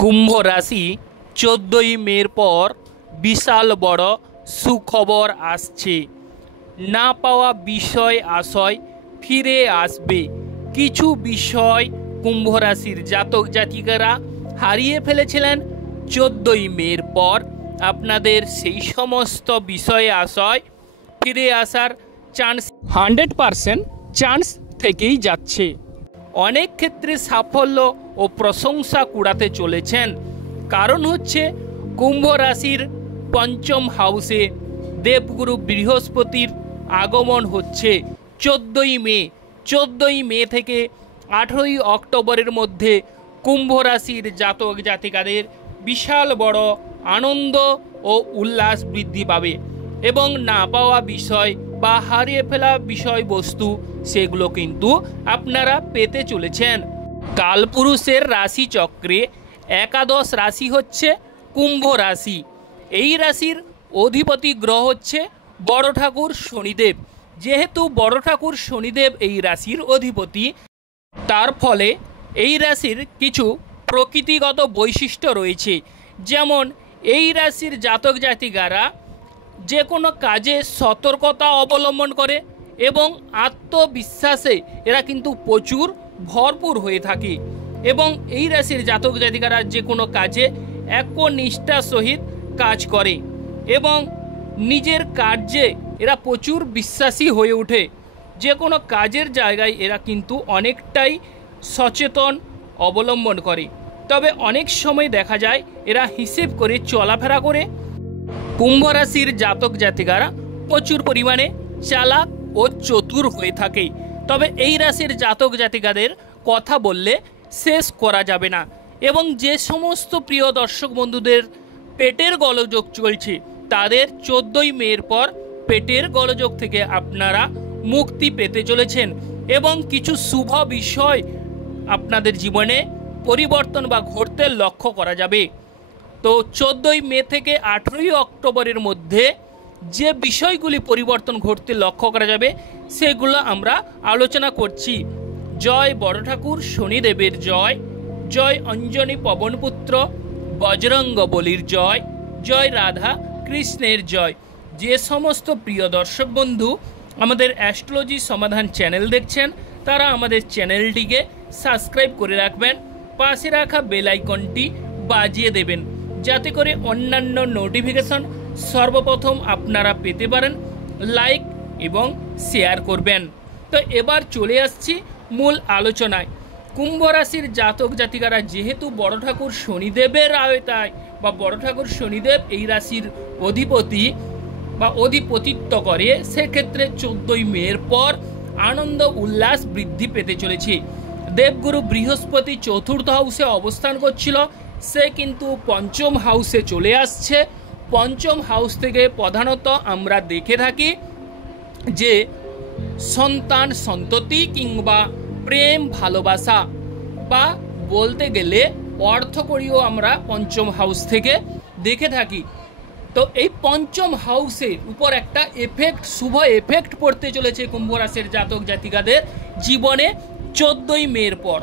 কুম্ভ রাশি 14ই মের পর বিশাল বড় সুখবর আসছে। না পাওয়া বিষয় আশয় ফিরে আসবে। কিছু বিষয় কুম্ভ রাশির জাতক জাতিকারা হারিয়ে ফেলেছিলেন 14ই মের পর আপনাদের সেই সমস্ত বিষয় আশয় ফিরে আসার চান্স 100% চান্স থেকেই যাচ্ছে। অনেক ক্ষেত্রে সাফল্য ও প্রশংসা কুড়াতে চলেছেন। কারণ হচ্ছে কুম্ভ রাশির পঞ্চম হাউসে দেবগুরু বৃহস্পতির আগমন হচ্ছে 14ই মে থেকে 18ই অক্টোবরের মধ্যে কুম্ভ রাশির জাতক জাতিকাদের বিশাল বড় আনন্দ ও উল্লাস বৃদ্ধি পাবে এবং না পাওয়া বিষয় বা হারিয়ে ফেলা বিষয়বস্তু সেগুলো কিন্তু আপনারা পেতে চলেছেন। কালপুরুষের রাশি চক্রে একাদশ রাশি হচ্ছে কুম্ভ রাশি। এই রাশির অধিপতি গ্রহ হচ্ছে বড় ঠাকুর শনিদেব। যেহেতু বড় ঠাকুর শনিদেব এই রাশির অধিপতি, তার ফলে এই রাশির কিছু প্রকৃতিগত বৈশিষ্ট্য রয়েছে। যেমন এই রাশির জাতক জাতিকারা যে কোনো কাজে সতর্কতা অবলম্বন করে এবং আত্মবিশ্বাসে এরা কিন্তু প্রচুর ভরপুর হয়ে থাকে এবং এই রাশির জাতক জাতিকারা যে কোনো কাজে একনিষ্ঠার সহিত কাজ করে এবং নিজের কার্যে এরা প্রচুর বিশ্বাসী হয়ে ওঠে। যে কোনো কাজের জায়গায় এরা কিন্তু অনেকটাই সচেতন অবলম্বন করে। তবে অনেক সময় দেখা যায় এরা হিসেব করে চলাফেরা করে। কুম্ভ রাশির জাতক জাতিকারা প্রচুর পরিমাণে চালাক ও চতুর হয়ে থাকে। তবে এই রাশির জাতক জাতিকাদের কথা বললে শেষ করা যাবে না এবং যে সমস্ত প্রিয় দর্শক বন্ধুদের পেটের গোলযোগ চলছে তাদের 14ই মের পর পেটের গোলযোগ থেকে আপনারা মুক্তি পেতে চলেছেন এবং কিছু শুভ বিষয় আপনাদের জীবনে পরিবর্তন বা ঘটতে লক্ষ্য করা যাবে। তো 14ই মে থেকে 18ই অক্টোবরের মধ্যে যে বিষয়গুলি পরিবর্তন ঘটতে লক্ষ্য করা যাবে সেগুলো আমরা আলোচনা করছি। জয় বড় ঠাকুর শনিদেবের জয়, জয় অঞ্জনী পবনপুত্র বজরঙ্গ বলির জয়, জয় রাধা কৃষ্ণের জয়। যে সমস্ত প্রিয় দর্শক বন্ধু আমাদের অ্যাস্ট্রোলজি সমাধান চ্যানেল দেখছেন তারা আমাদের চ্যানেলটিকে সাবস্ক্রাইব করে রাখবেন, পাশে রাখা বেল আইকনটি বাজিয়ে দেবেন যাতে করে অন্যান্য নোটিফিকেশন সর্বপ্রথম আপনারা পেতে পারেন। লাইক এবং শেয়ার করবেন। তো এবার চলে আসছি মূল আলোচনায়। কুম্ভ রাশির জাতক জাতিকারা যেহেতু বড় ঠাকুর শনিদেবের আয়তায় বা বড় ঠাকুর শনিদেব এই রাশির অধিপতি বা অধিপতিত্ব করে, সেক্ষেত্রে 14ই মের পর আনন্দ উল্লাস বৃদ্ধি পেতে চলেছে। দেবগুরু বৃহস্পতি চতুর্থ হাউসে অবস্থান করছিল, সে কিন্তু পঞ্চম হাউসে চলে আসছে। পঞ্চম হাউস থেকে প্রধানত আমরা দেখে থাকি যে সন্তান সন্ততি কিংবা প্রেম ভালোবাসা বা বলতে গেলে অর্থকরীও আমরা পঞ্চম হাউস থেকে দেখে থাকি। তো এই পঞ্চম হাউসের উপর একটা এফেক্ট, শুভ এফেক্ট পড়তে চলেছে কুম্ভ রাশির জাতক জাতিকাদের জীবনে 14ই মের পর।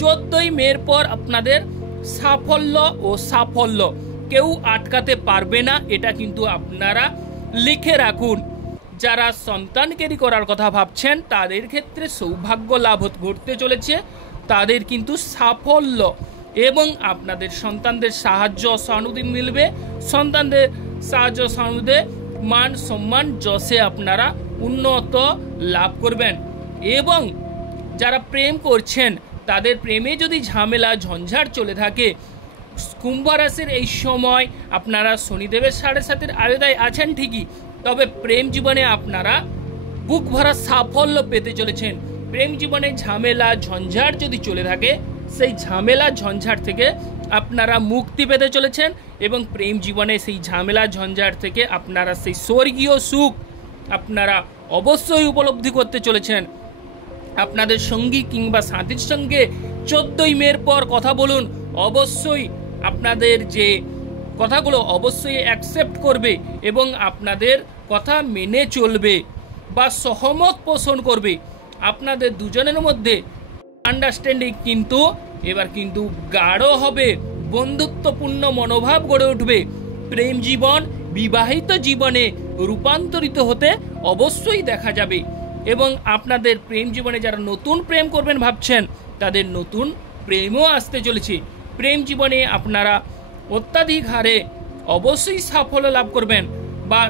14ই মের পর আপনাদের সাফল্য কেউ আটকাতে পারবে না, এটা কিন্তু আপনারা লিখে রাখুন। যারা সন্তান ক্যারি করার কথা ভাবছেন তাদের ক্ষেত্রে সৌভাগ্য লাভ ঘটতে চলেছে, তাদের কিন্তু সাফল্য এবং আপনাদের সন্তানদের সাহায্য সহানুভূতি মিলবে। সন্তানদের সাহায্য সহানুভূতি, মান সম্মান যশে আপনারা উন্নত লাভ করবেন এবং যারা প্রেম করছেন তাদের প্রেমে যদি ঝামেলা ঝঞ্ঝাট চলে থাকে, কুম্ভ রাশির এই সময় আপনারা শনিদেবের 7.5 আয়তায় আছেন ঠিকই, তবে প্রেম জীবনে আপনারা বুক ভরা সাফল্য পেতে চলেছেন। প্রেম জীবনে ঝামেলা ঝঞ্ঝাট যদি চলে থাকে সেই ঝামেলা ঝঞ্ঝাট থেকে আপনারা মুক্তি পেতে চলেছেন এবং প্রেম জীবনে সেই ঝামেলা ঝঞ্ঝাট থেকে আপনারা সেই স্বর্গীয় সুখ আপনারা অবশ্যই উপলব্ধি করতে চলেছেন। আপনাদের সঙ্গী কিংবা সাথীর সঙ্গে 14ই মের পর কথা বলুন, অবশ্যই আপনাদের যে কথাগুলো অবশ্যই অ্যাকসেপ্ট করবে এবং আপনাদের কথা মেনে চলবে বা সহমত পোষণ করবে। আপনাদের দুজনের মধ্যে আন্ডারস্ট্যান্ডিং কিন্তু এবার কিন্তু গাঢ় হবে, বন্ধুত্বপূর্ণ মনোভাব গড়ে উঠবে। প্রেম জীবন বিবাহিত জীবনে রূপান্তরিত হতে অবশ্যই দেখা যাবে এবং আপনাদের প্রেম জীবনে যারা নতুন প্রেম করবেন ভাবছেন তাদের নতুন প্রেমও আসতে চলেছে। প্রেম জীবনে আপনারা অত্যাধিক হারে অবশ্যই সাফল্য লাভ করবেন বা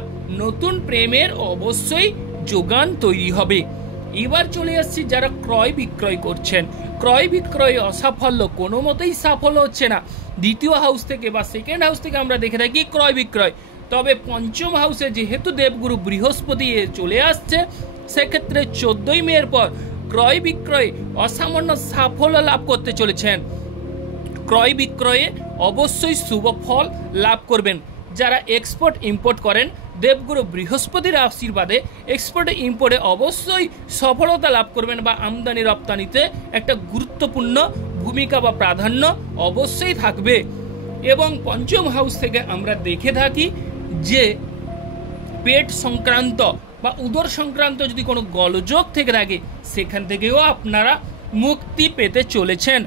নতুন প্রেমের অবশ্যই যোগান তৈরি হবে। এবার চলে আসছি যারা ক্রয় বিক্রয় করছেন। ক্রয় বিক্রয় অসাফল্য, কোনো মতেই সাফল্য হচ্ছে না। দ্বিতীয় হাউস থেকে বা সেকেন্ড হাউস থেকে আমরা দেখে থাকি ক্রয় বিক্রয়, তবে পঞ্চম হাউসে যেহেতু দেবগুরু বৃহস্পতি চলে আসছে, সেক্ষেত্রে 14ই মের পর ক্রয় বিক্রয় অসামান্য সাফল্য লাভ করতে চলেছেন। ক্রয় বিক্রয়ে অবশ্যই শুভ ফল লাভ করবেন। যারা এক্সপোর্ট ইম্পোর্ট করেন, দেবগুরু বৃহস্পতির আশীর্বাদে এক্সপোর্ট ইম্পোর্টে অবশ্যই সফলতা লাভ করবেন বা আমদানি রপ্তানিতে একটা গুরুত্বপূর্ণ ভূমিকা বা প্রাধান্য অবশ্যই থাকবে। এবং পঞ্চম হাউস থেকে আমরা দেখে থাকি যে পেট সংক্রান্ত বা উদর সংক্রান্ত যদি কোনো গোলযোগ থেকে থাকে সেখান থেকেও আপনারা মুক্তি পেতে চলেছেন।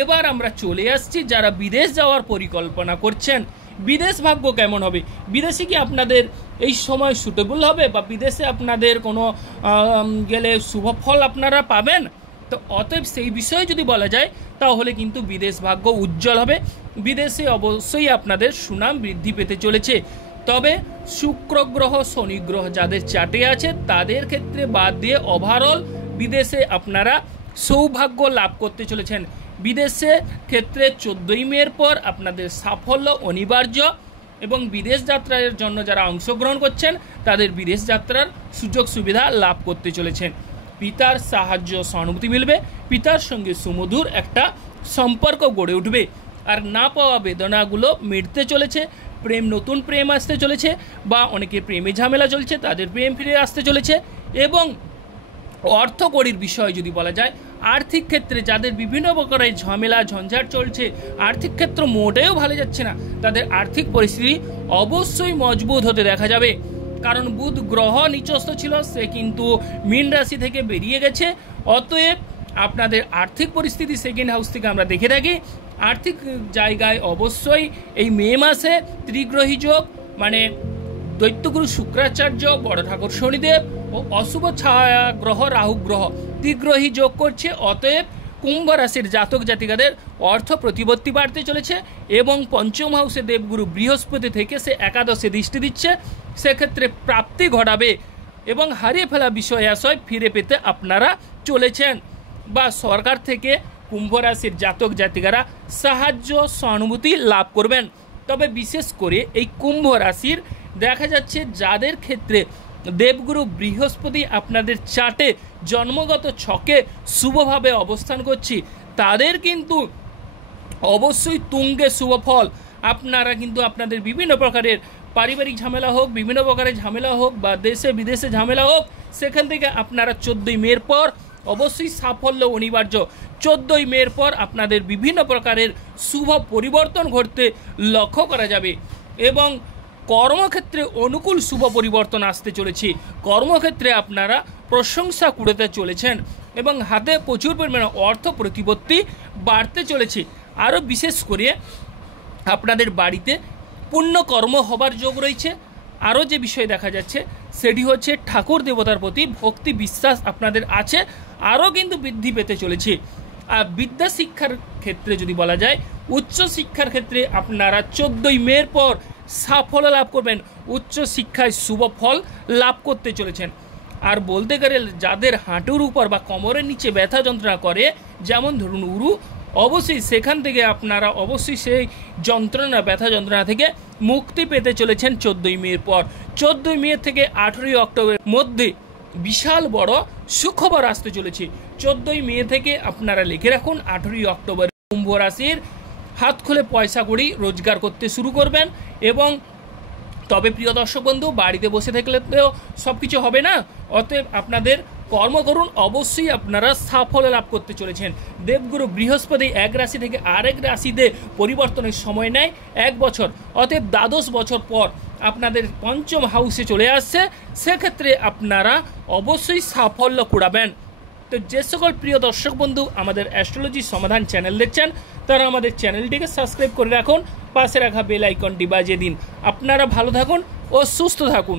এবার আমরা চলে আসছি যারা বিদেশ যাওয়ার পরিকল্পনা করছেন। বিদেশ ভাগ্য কেমন হবে? বিদেশে কি আপনাদের এই সময় সুটেবল হবে বা বিদেশে আপনাদের কোনো গেলে শুভ ফল আপনারা পাবেন? তো অতএব সেই বিষয়ে যদি বলা যায় তাহলে কিন্তু বিদেশ ভাগ্য উজ্জ্বল হবে। বিদেশে অবশ্যই আপনাদের সুনাম বৃদ্ধি পেতে চলেছে। তবে শুক্র গ্রহ শনি গ্রহ যাদের চার্টে আছে তাদের ক্ষেত্রে বাদ দিয়ে ওভারঅল বিদেশে আপনারা সৌভাগ্য লাভ করতে চলেছেন। বিদেশে ক্ষেত্রে 14ই মের পর আপনাদের সাফল্য অনিবার্য এবং বিদেশ যাত্রার জন্য যারা অংশগ্রহণ করছেন তাদের বিদেশ যাত্রার সুযোগ সুবিধা লাভ করতে চলেছেন। পিতার সাহায্য সহানুভূতি মিলবে, পিতার সঙ্গে সুমধুর একটা সম্পর্ক গড়ে উঠবে, আর না পাওয়া বেদনাগুলো মিটতে চলেছে। প্রেম, নতুন প্রেম আসতে চলেছে বা অনেকে প্রেমে ঝামেলা চলছে তাদের প্রেম ফিরে আসতে চলেছে। এবং অর্থকড়ির বিষয় যদি বলা যায়, আর্থিক ক্ষেত্রে যাদের বিভিন্ন প্রকারের ঝামেলা ঝঞ্ঝাট চলছে, আর্থিক ক্ষেত্র মোটেও ভালো যাচ্ছে না, তাদের আর্থিক পরিস্থিতি অবশ্যই মজবুত হতে দেখা যাবে। কারণ বুধ গ্রহ নিচস্থ ছিল, সে কিন্তু মীন রাশি থেকে বেরিয়ে গেছে। অতএব আপনাদের আর্থিক পরিস্থিতি সেকেন্ড হাউস থেকে আমরা দেখে থাকি আর্থিক জায়গায় অবশ্যই এই মে মাসে ত্রিগ্রহী যোগ, মানে দৈত্যগুরু শুক্রাচার্য, বড় ঠাকুর শনিদেব ও অশুভ ছায়া গ্রহ রাহু গ্রহ ত্রিগ্রহী যোগ করছে। অতএব কুম্ভ রাশির জাতক জাতিকাদের অর্থ প্রতিপত্তি বাড়তে চলেছে এবং পঞ্চম হাউসে দেবগুরু বৃহস্পতি থেকে সে একাদশে দৃষ্টি দিচ্ছে, সেক্ষেত্রে প্রাপ্তি ঘটাবে এবং হারিয়ে ফেলা বিষয় আশয় ফিরে পেতে আপনারা চলেছেন। বা সরকার থেকে কুম্ভ রাশির জাতক জাতিকারা সাহায্য সহানুভূতি লাভ করবেন। তবে বিশেষ করে এই কুম্ভ রাশির দেখা যাচ্ছে যাদের ক্ষেত্রে দেবগুরু বৃহস্পতি আপনাদের চার্টে জন্মগত ছকে শুভভাবে অবস্থান করছি, তাদের কিন্তু অবশ্যই তুঙ্গে শুভ ফল। আপনারা কিন্তু আপনাদের বিভিন্ন প্রকারের পারিবারিক ঝামেলা হোক, বিভিন্ন প্রকারের ঝামেলা হোক বা দেশে বিদেশে ঝামেলা হোক, সেখান থেকে আপনারা 14ই মের পর অবশ্যই সাফল্য অনিবার্য। 14ই মের পর আপনাদের বিভিন্ন প্রকারের শুভ পরিবর্তন ঘটতে লক্ষ্য করা যাবে এবং কর্মক্ষেত্রে অনুকূল শুভ পরিবর্তন আসতে চলেছে। কর্মক্ষেত্রে আপনারা প্রশংসা কুড়াতে চলেছেন এবং হাতে প্রচুর পরিমাণে অর্থ প্রতিপত্তি বাড়তে চলেছে। আরও বিশেষ করে আপনাদের বাড়িতে পুণ্যকর্ম হবার যোগ রয়েছে। আরও যে বিষয় দেখা যাচ্ছে সেটি হচ্ছে ঠাকুর দেবতার প্রতি ভক্তি বিশ্বাস আপনাদের আছে, আরও কিন্তু বৃদ্ধি পেতে চলেছে। আর বিদ্যা শিক্ষার ক্ষেত্রে যদি বলা যায়, উচ্চ শিক্ষার ক্ষেত্রে আপনারা 14ই মের পর সাফল্য লাভ করবেন, উচ্চ শিক্ষায় শুভ ফল লাভ করতে চলেছেন। আর বলতে গেলে যাদের হাঁটুর উপর বা কোমরের নিচে ব্যথা যন্ত্রণা করে, যেমন ধরুন উরু, অবশ্যই সেখান থেকে আপনারা অবশ্যই সেই যন্ত্রণা ব্যথা যন্ত্রণা থেকে মুক্তি পেতে চলেছেন 14ই মের পর। 14ই মে থেকে 18ই অক্টোবরের মধ্যে বিশাল বড় সুখবর আসতে চলেছে। 14ই মে থেকে আপনারা লিখে রাখুন, 18ই অক্টোবর কুম্ভ রাশির হাত খুলে পয়সা কড়ি রোজগার করতে শুরু করবেন। এবং তবে প্রিয় দর্শক বন্ধু, বাড়িতে বসে থাকলে তো সব কিছু হবে না, অতএব আপনাদের কর্ম করুন, অবশ্যই আপনারা সাফল্য লাভ করতে চলেছেন। দেবগুরু বৃহস্পতি এক রাশি থেকে আরেক রাশিতে পরিবর্তনের সময় নেয় 1 বছর, অতএব 12 বছর পর আপনাদের পঞ্চম হাউসে চলে আসছে, সেক্ষেত্রে আপনারা অবশ্যই সাফল্য কুড়াবেন। তো যে সকল প্রিয় দর্শক বন্ধু আমাদের অ্যাস্ট্রোলজি সমাধান চ্যানেল দেখছেন তারা আমাদের চ্যানেলটিকে সাবস্ক্রাইব করে রাখুন, পাশে রাখা বেল আইকনটি বাজিয়ে দিন। আপনারা ভালো থাকুন ও সুস্থ থাকুন।